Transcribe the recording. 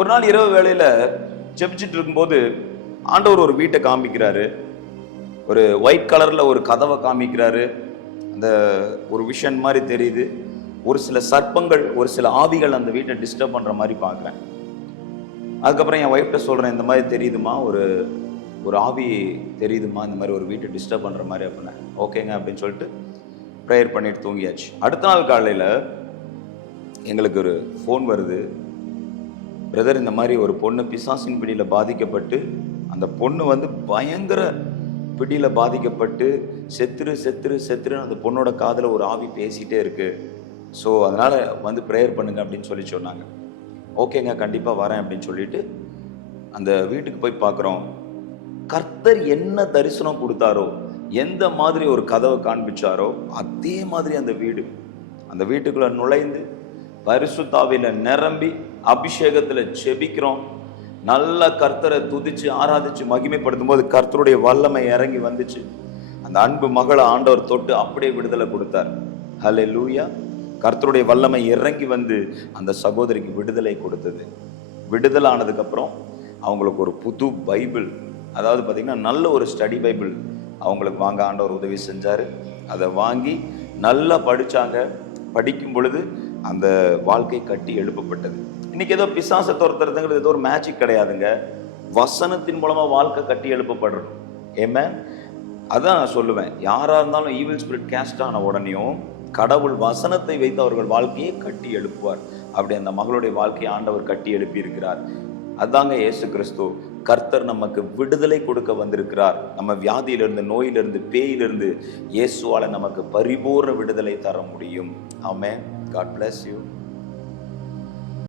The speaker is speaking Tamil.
ஒரு நாள் இரவு வேளையில ஜெபிச்சுட்டு இருக்கும்போது ஆண்டவர் ஒரு வீட்டை காமிக்கிறாரு. ஒரு ஒயிட் கலர்ல ஒரு கதவை காமிக்கிறாரு. அந்த ஒரு விஷன் மாதிரி தெரியுது. ஒரு சில சர்ப்பங்கள், ஒரு சில ஆவிகள் அந்த வீட்டை டிஸ்டர்ப் பண்ற மாதிரி பார்க்குறேன். அதுக்கப்புறம் என் ஒய்ஃப்ட்ட சொல்றேன், இந்த மாதிரி தெரியுதுமா, ஒரு ஆவி தெரியுதுமா, இந்த மாதிரி ஒரு வீட்டை டிஸ்டர்ப் பண்ற மாதிரி அப்படின்னா ஓகேங்க அப்படின்னு சொல்லிட்டு ப்ரேயர் பண்ணிட்டு தூங்கியாச்சு. அடுத்த நாள் காலையில் எங்களுக்கு ஒரு ஃபோன் வருது. பிரதர், இந்த மாதிரி ஒரு பொண்ணு பிசாசின் பிடியில் பாதிக்கப்பட்டு, அந்த பொண்ணு பயங்கர பிடியில் பாதிக்கப்பட்டு செத்துரு செத்துரு செத்துருன்னு அந்த பொண்ணோட காதில் ஒரு ஆவி பேசிகிட்டே இருக்கு. ஸோ அதனால் ப்ரேயர் பண்ணுங்க அப்படின்னு சொன்னாங்க. ஓகேங்க, கண்டிப்பாக வரேன் அப்படின்னு சொல்லிட்டு அந்த வீட்டுக்கு போய் பார்க்குறோம். கர்த்தர் என்ன தரிசனம் கொடுத்தாரோ, எந்த மாதிரி ஒரு கதவை காண்பிச்சாரோ அதே மாதிரி அந்த வீட்டுக்குள்ள நுழைந்து பரிசுத்த ஆவியில நிரம்பி அபிஷேகத்துல செபிக்கிறோம். நல்ல கர்த்தரை துதிச்சு ஆராதிச்சு மகிமைப்படுத்தும் போது கர்த்தருடைய வல்லமை இறங்கி வந்துச்சு. அந்த அன்பு மகளை ஆண்டவர் தொட்டு அப்படியே விடுதலை கொடுத்தார். ஹல்லேலூயா. கர்த்தருடைய வல்லமை இறங்கி வந்து அந்த சகோதரிக்கு விடுதலை கொடுத்தது. விடுதலை ஆனதுக்கு அப்புறம் அவங்களுக்கு ஒரு புது பைபிள், அதாவது பார்த்தீங்கன்னா நல்ல ஒரு ஸ்டடி பைபிள் அவங்களுக்கு வாங்க ஆண்டவர் உதவி செஞ்சார். அதை வாங்கி நல்லா படித்தாங்க. படிக்கும் பொழுது அந்த வாழ்க்கை கட்டி எழுப்பப்பட்டது. இன்னைக்கு ஏதோ பிசாசை துரத்துறதுங்கிறது ஏதோ ஒரு மேஜிக் கிடையாதுங்க. வசனத்தின் மூலமாக வாழ்க்கை கட்டி எழுப்பப்படுறோம். ஆமென். அதான் நான் சொல்லுவேன், யாராக இருந்தாலும் ஈவில் ஸ்பிரிட் கேஸ்ட் ஆன உடனேயும் கடவுள் வசனத்தை வைத்து அவர்கள் வாழ்க்கையை கட்டி எழுப்புவார். அப்படி அந்த மகளுடைய வாழ்க்கையை ஆண்டவர் கட்டி எழுப்பி இருக்கிறார். அதாங்க இயேசு கிறிஸ்து. கர்த்தர் நமக்கு விடுதலை கொடுக்க வந்திருக்கிறார். நம்ம வியாதியிலிருந்து, நோயிலிருந்து, பேயிலிருந்து இயேசுவால நமக்கு பரிபூர்ண விடுதலை தர முடியும். ஆமென். God bless you.